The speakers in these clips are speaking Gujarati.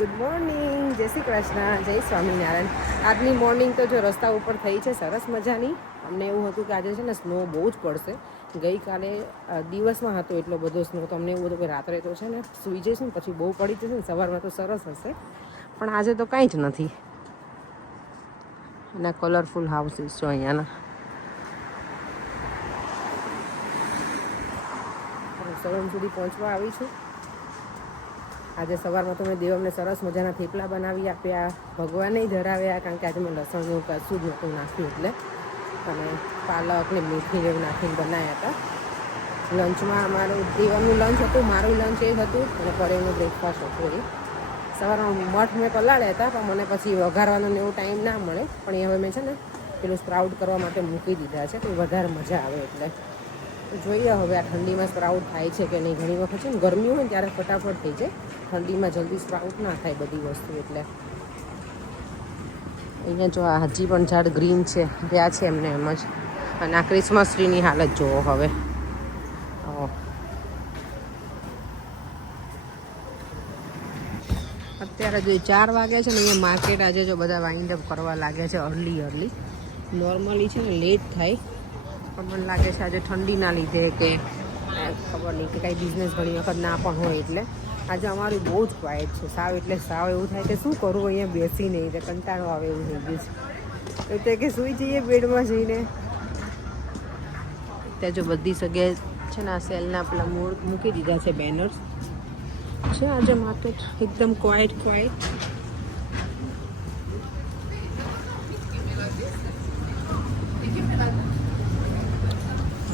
ગુડ મોર્નિંગ, જય શ્રી કૃષ્ણ, જય સ્વામિનારાયણ. આજની મોર્નિંગ તો જો રસ્તા ઉપર થઈ છે સરસ મજાની. અમને એવું હતું કે આજે છે ને સ્નો બહુ જ પડશે. ગઈકાલે દિવસમાં હતો એટલો બધો સ્નો, તો અમને એવું હતું કે રાત્રે તો છે ને સૂઈ જઈશું ને પછી બહુ પડી જશે ને સવારમાં તો સરસ હશે, પણ આજે તો કાંઈ જ નથી. અને કલરફુલ હાઉસીસ છો અહીંયાના. સળંગ સુધી પહોંચવા આવી છું. આજે સવારમાં તો મેં દેવમને સરસ મજાના થેપલા બનાવી આપ્યા, ભગવાને ધરાવ્યા, કારણ કે આજે મેં લસણનું કશું જ નહોતું નાખ્યું એટલે, અને પાલક ને મેથી જેવું નાખીને બનાવ્યા હતા. લંચમાં અમારું દેવનું લંચ હતું, મારું લંચ એ હતું, અને પરેનું બ્રેકફાસ્ટ હતું. એ સવારમાં મઠ મેં પલાળ્યા હતા, પણ મને પછી વઘારવાનો એવો ટાઈમ ના મળે, પણ એ હવે મેં છે ને પેલું સ્પ્રાઉટ કરવા માટે મૂકી દીધા છે, તો વધારે મજા આવે એટલે. જોઈએ હવે આ ઠંડીમાં સ્પ્રાઉટ થાય છે કે નહીં. ઘણી વખત છે ને ગરમી હોય ને ત્યારે ફટાફટ થઈ જાય, ઠંડીમાં જલ્દી સ્પ્રાઉટ ના થાય બધી વસ્તુ એટલે. અહીંયા જો આ હજી પણ ઝાડ ગ્રીન છે, રહ્યા છે એમને એમ જ. અને આ ક્રિસમસ ટ્રીની હાલત જુઓ હવે. અત્યારે જો 4 વાગ્યા છે ને, અહીંયા માર્કેટ આજે જો બધા વાઇન્ડ અપ કરવા લાગ્યા છે અર્લી. નોર્મલી છે ને લેટ થાય, પણ મને લાગે છે આજે ઠંડીના લીધે કે ખબર નહીં કે કાંઈ બિઝનેસ ઘણી વખત ના પણ હોય એટલે આજે અમારું બહુ જ ક્વાઇટ છે. સાવ એટલે સાવ એવું થાય કે શું કરું અહીંયા બેસી નહીં, એટલે કંટાળો આવે એવું થઈ ગયું છે. એટલે કે સૂઈ જઈએ બેડમાં જઈને. ત્યાં જો બધી જગ્યાએ છે ને આ સેલના પેલા મૂકી દીધા છે બેનર્સ છે. આજે માર્કેટ એકદમ ક્વાઇટ.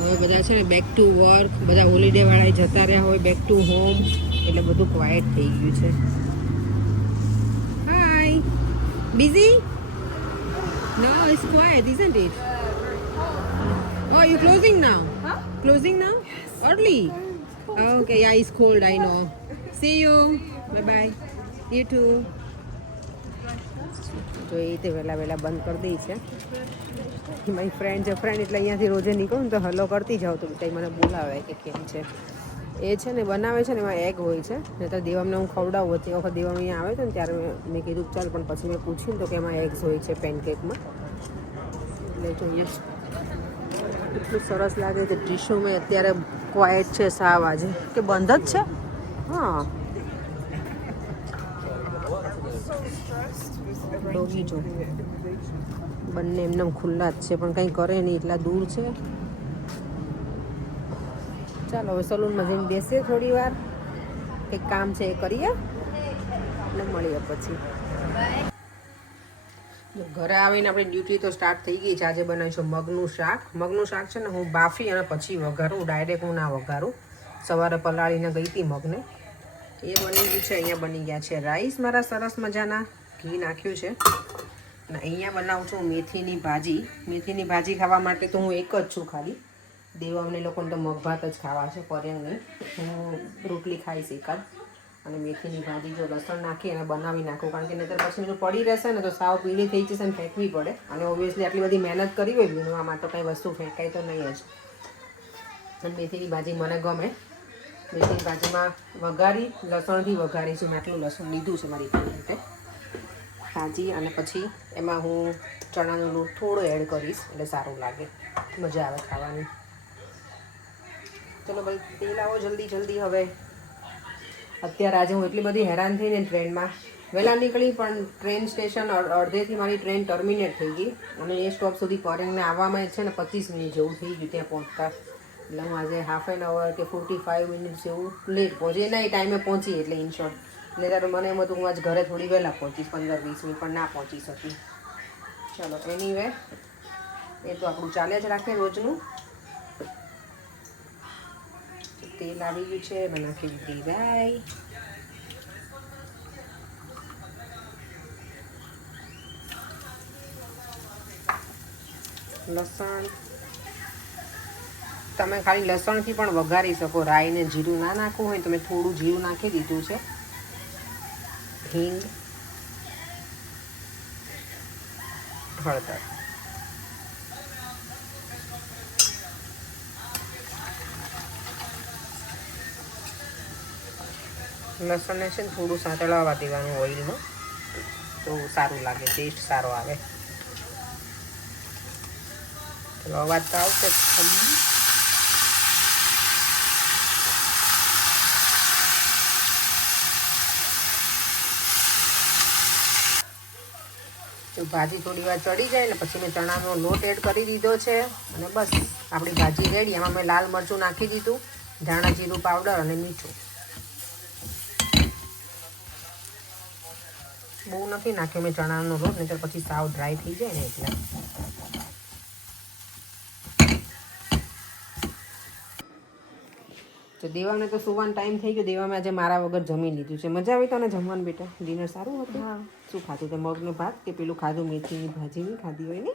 હવે બધા છે ને બેક ટુ વર્ક, બધા હોલિડે વાળા જતા રહ્યા હોય બેક ટુ હોમ, એટલે બધું ક્વાઇટ થઈ ગયું છે. હાય, busy? No, it's quiet, isn't it? Oh, you're closing now? Huh? Closing now? Yes. Early? Oh, okay, yeah, it's cold, I know. See you. Bye-bye. You too. જો એ તે વહેલા બંધ કરી દઈ છે. મારી ફ્રેન્ડ એટલે અહીંયાથી રોજે નીકળું ને તો હલો કરતી જાઉં, તો કંઈ મને બોલાવે કે કેમ છે. એ છે ને બનાવે છે ને એમાં એગ હોય છે, ને તો દેવામને હું ખવડાવું. તે વખત દેવા અહીંયા આવે તો ને ત્યારે મેં કીધું ચાલ, પણ પછી મેં પૂછ્યું તો કે એમાં એગ્સ હોય છે પેનકેકમાં. એટલે જોઈએ એટલું સરસ લાગે છે. ડીશો મેં અત્યારે ક્વાઇટ છે સાવ આજે, કે બંધ જ છે. હા, ડોગી જો બંને એમને ખુલ્લા જ છે, પણ કંઈ કરે નહીં, એટલા દૂર છે. ચાલો હવે સલૂનમાં જઈને બેસીએ થોડી વાર, કંઈક કામ છે એ કરીએ અને મળીએ પછી. ઘરે આવીને આપણી ડ્યુટી તો સ્ટાર્ટ થઈ ગઈ છે. આજે બનાવીશું મગનું શાક. મગનું શાક છે ને હું બાફી અને પછી વઘારું, ડાયરેક્ટ હું ના વઘારું. સવારે પલાળીને ગઈ હતી મગને, એ બની ગયું છે. અહીંયા બની ગયા છે રાઈસ મારા સરસ મજાના, ઘી નાખ્યું છે. અને અહીંયા બનાવું છું મેથીની ભાજી. મેથીની ભાજી ખાવા માટે તો હું એક જ છું ખાલી. દેવા અમને લોકોને તો મગ ભાત જ ખાવા છે, પર્યાંગની. હું રોટલી ખાઈશ એકાદ. અને મેથીની ભાજી જો લસણ નાખી અને બનાવી નાખું, કારણ કે નહીંતર પછી જો પડી રહેશે ને તો સાવ પીળી થઈ જશે ને ફેંકવી પડે. અને ઓબ્વિયસલી આટલી બધી મહેનત કરી હોય વીણવામાં, તો કંઈ વસ્તુ ફેંકાય તો નહીં જ. અને મેથીની ભાજી મને ગમે. મેથીની ભાજીમાં વઘારી, લસણથી વઘારી છું. મેં આટલું લસણ લીધું છે મારી માટે ભાજી. અને પછી એમાં હું ચણાનો લોટ થોડો એડ કરીશ, એટલે સારું લાગે, મજા આવે ખાવાની. ચલો ભાઈ, તેલ આવો જલ્દી હવે. અત્યારે આજે હું એટલી બધી હેરાન થઈને ટ્રેનમાં વહેલા નીકળી, પણ ટ્રેન સ્ટેશન અડધેથી મારી ટ્રેન ટર્મિનેટ થઈ ગઈ, અને એ સ્ટોપ સુધી પરેંગને આવવામાં છે ને 25 મિનિટ જેવું થઈ ગયું ત્યાં પહોંચતા. એટલે હું આજે હાફ એન અવર કે 45 મિનિટ જેવું લેટ પહોંચી. એના એ ટાઈમે પહોંચી, એટલે ઇન શોર્ટ. એટલે ત્યારે મને એમ હતું હું આજ ઘરે થોડી વહેલા પહોંચીશ, 15-20 મિનિટ, પણ ના પહોંચી શકી. ચલો એનીવે, એ તો આપણું ચાલે જ રાખે રોજનું. તેલ આવી ગયું છે, નાખી દીધી રાઈ. લસણ તમે ખાલી લસણથી પણ વઘારી શકો. રાઈને જીરું ના નાખવું હોય તો મેં થોડું જીરું નાખી દીધું છે. હિંગ, હળદર. લસણને છે ને થોડું સાંતળવા દેવાનું ઓઇલમાં, તો સારું લાગે, ટેસ્ટ સારો આવે. ચલો અવાજ તો આવશે. તો ભાજી થોડી વાર ચડી જાય ને પછી મેં ચણાનો લોટ એડ કરી દીધો છે અને બસ આપણી ભાજી રેડી. એમાં મેં લાલ મરચું નાખી દીધું, ધાણા જીરું પાવડર અને મીઠું. બહુ નથી નાખ્યો મેં ચણાનો લોટ, નહીં તો પછી સાવ ડ્રાય થઈ જાય ને એટલે. તો દેવાને તો સુવાનો ટાઈમ થઈ ગયો. દેવામાં આજે મારા વગર જમી લીધું છે. મજા આવી તને જમવાનું બેટા? ડિનર સારું હતું? હા. શું ખાધું તે? મગનો ભાત કે પેલું ખાધું મેથીની ભાજી નહીં ખાધી હોય ને?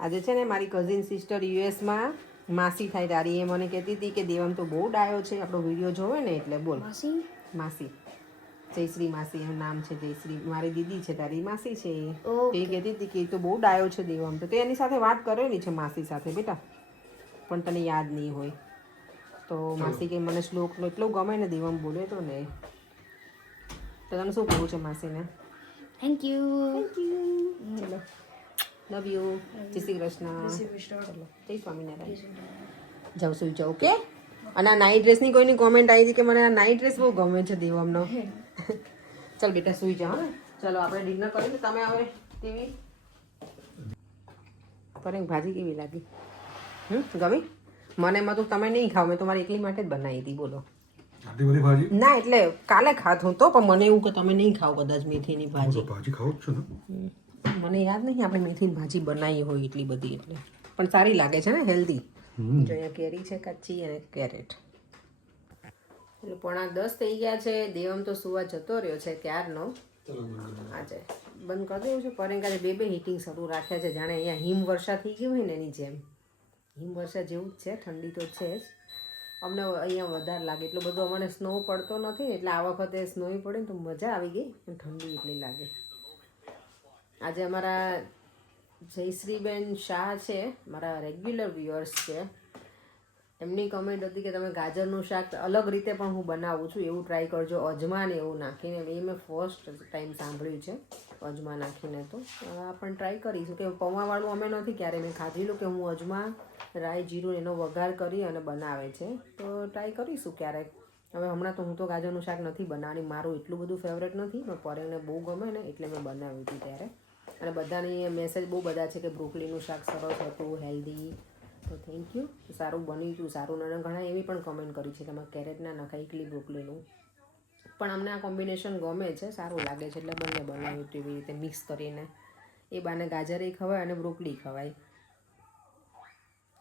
આજે છે ને મારી કઝિન સિસ્ટર યુએસમાં માસી થાય તારી, એ મને કહેતી હતી કે દેવમ તો બહુ ડાયો છે, આપણો વિડીયો જોવે ને એટલે. બોલ. માસી જયશ્રી માસી એનું નામ છે. જયશ્રી મારી દીદી છે, તારી માસી છે. એ કહેતી હતી કે એ તો બહુ ડાયો છે દેવમ. તો એની સાથે વાત કરેલી છે માસી સાથે બેટા, પણ તને યાદ નહીં હોય. તો માસી કે મને શ્લોક એટલો ગમે ને દેવમ બોલે તો ને. તો તને શું કહું છે માસીને? Thank you. ચલો લવ યુ. જય શ્રી કૃષ્ણ. ચલો જય સ્વામિનારાયણ. જાઉં સુઈ જાઉં ઓકે. અને આ નાઇટ ડ્રેસની કોઈની કોમેન્ટ આવી હતી કે મને આ નાઇટ ડ્રેસ બહુ ગમે છે દેવમનો. ચાલ બેટા સુઈ જાઓ ને. ચલો આપણે ડિનર કરીશું. તમે હવે કેવી પર ભાજી કેવી લાગી? ગમી? મને એમાં તો તમે નહીં ખાવ, મેં તો મારી એકલી માટે જ બનાવી હતી. બોલો. ના એટલે કાલે ખાધું તો, પણ મને એવું કે તમે નહીં ખાવ કદાચ મેથીની ભાજી. મને યાદ નહીં આપણે મેથીની ભાજી બનાવી હોય એટલી બધી, એટલે. પણ સારી લાગે છે ને, હેલ્ધી. જો અહીંયા કેરી છે કાચી અને કેરેટ. એટલે 9:30 થઈ ગયા છે. દેવમ તો સુવા જતો રહ્યો છે ક્યારનો. આજે બંધ કરી દેવું છે. પરંતુ બે હીટિંગ શરૂ રાખ્યા છે, જાણે અહીંયા હિમવર્ષા થઈ ગઈ હોય ને એની જેમ. હિમવર્ષા જેવું જ છે, ઠંડી તો છે જ. અમને અહીંયા વધારે લાગે, એટલો બધો અમને સ્નો પડતો નથી, એટલે આ વખતે સ્નોઈ પડે ને તો મજા આવી ગઈ, પણ ઠંડી એટલી લાગે. આજે અમારા જયશ્રીબેન શાહ છે, મારા રેગ્યુલર વ્યુઅર્સ છે, એમની કમેન્ટ હતી કે તમે ગાજરનું શાક અલગ રીતે પણ હું બનાવું છું, એવું ટ્રાય કરજો અજમા ને એવું નાખીને. એ મેં ફર્સ્ટ ટાઈમ સાંભળ્યું છે અજમા નાખીને. તો આ પણ ટ્રાય કરીશું. કે પૌવાવાળું અમે નથી ક્યારે મેં ખાધેલું, કે હું અજમા રાઈ જીરું એનો વઘાર કરી અને બનાવે છે. તો ટ્રાય કરીશું ક્યારેક. હવે હમણાં તો હું તો ગાજરનું શાક નથી બનાવવાની, મારું એટલું બધું ફેવરેટ નથી, પણ પરેને બહુ ગમે ને એટલે મેં બનાવ્યું હતું ત્યારે. અને બધાની મેસેજ બહુ બધા છે કે બ્રોકલીનું શાક સરસ હતું, હેલ્ધી. તો થેન્ક યુ. સારું બન્યું હતું, સારું. અને ઘણા એવી પણ કમેન્ટ કરી છે તમે કેરેટ ના નખાય એકલી બ્રોકલીનું. પણ અમને આ કોમ્બિનેશન ગમે છે, સારું લાગે છે, એટલે બંને બનાવ્યું હતું એવી રીતે મિક્સ કરીને. એ બાને ગાજરે ખવાય અને બ્રોકલી ખવાય.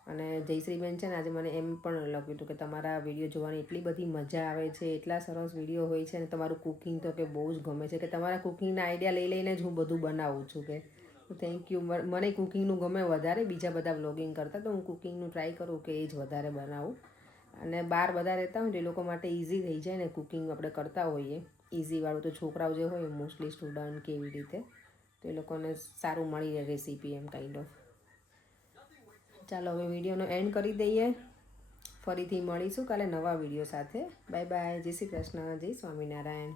અને જયશ્રીબેન છે ને આજે મને એમ પણ લખ્યું હતું કે તમારા વિડીયો જોવાની એટલી બધી મજા આવે છે, એટલા સરસ વિડીયો હોય છે, અને તમારું કુકિંગ તો કે બહુ જ ગમે છે, કે તમારા કુકિંગના આઈડિયા લઈ લઈને જ હું બધું બનાવું છું. કે થેન્ક યુ. મને કુકિંગનું ગમે વધારે બીજા બધા વ્લોગિંગ કરતાં, તો હું કુકિંગનું ટ્રાય કરું કે એ જ વધારે બનાવું. અને બહાર બધા રહેતા હોય ને એ લોકો માટે ઇઝી થઈ જાય ને કુકિંગ આપણે કરતા હોઈએ, ઇઝીવાળું. તો છોકરાઓ જે હોય મોસ્ટલી સ્ટુડન્ટ કે એવી રીતે, તો એ લોકોને સારું મળી રહે રેસીપી એમ કાઇન્ડ ઓફ. ચાલો હવે વિડીયોનો એન્ડ કરી દઈએ. ફરીથી મળીશું કાલે નવા વિડીયો સાથે. Bye bye. જય શ્રી કૃષ્ણ. જય સ્વામિનારાયણ.